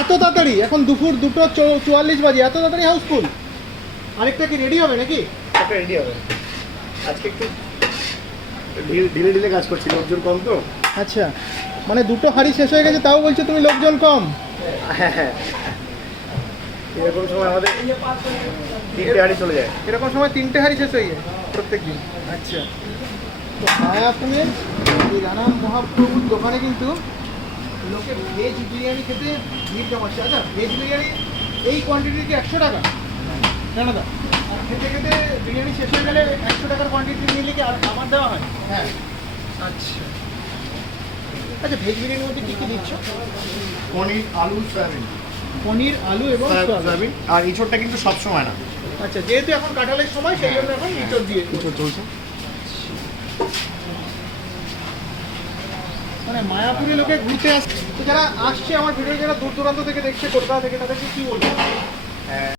এত তাড়াতাড়ি? এখন দুপুর 2:44 বাজে, এত তাড়াতাড়ি হাউসফুল? আরেকটা কি রেডি হবে নাকি? একটা রেডি হবে। আজকে একটু ঢিলে ঢিলে কাজ করছি, লোকজন কম তো। আচ্ছা, মানে 2টো হাঁড়ি শেষ হয়ে গেছে, তাও বলছো তুমি লোকজন কম? হ্যাঁ হ্যাঁ, এরকম সময় আমাদের 3টে হাঁড়ি চলে যায়। এরকম সময় 3টে হাঁড়ি শেষ হয়ে যায় প্রত্যেক দিন। আচ্ছা, তো মায়াপুরের এই রানা মহাপ্রভুর দোকানে কিন্তু লোকে ভেজ বিরিয়ানি খেতে ভিড় জমাচ্ছে। আচ্ছা, ভেজ বিরিয়ানি এই কোয়ান্টিটি কি 100 টাকা? জানা দা, আর খেতে খেতে বিরিয়ানি শেষ হয়ে গেলে 100 টাকার কোয়ান্টিটি নিলে কি আর খাবার দেওয়া হয়? হ্যাঁ। আচ্ছা আচ্ছা, ভেজ বিরিয়ানির মধ্যে কী কী দিচ্ছ? পনির, আলু, সয়াবিন। পনির, আলু এবং সয়াবিন। আর ইঁচড়টা কিন্তু সবসময় না। আচ্ছা, যেহেতু এখন কাঁঠালের সময় সেই জন্য এখন ইঁচড় দিয়ে ইঁচড় চলছে। মানে মায়াপুরে লোকে ঘুরতে আসছে। তো যারা আসছে আমার ভিডিও, যারা দূর দূরান্ত থেকে দেখছে, কলকাতা থেকে, তাদেরকে কী বলবো?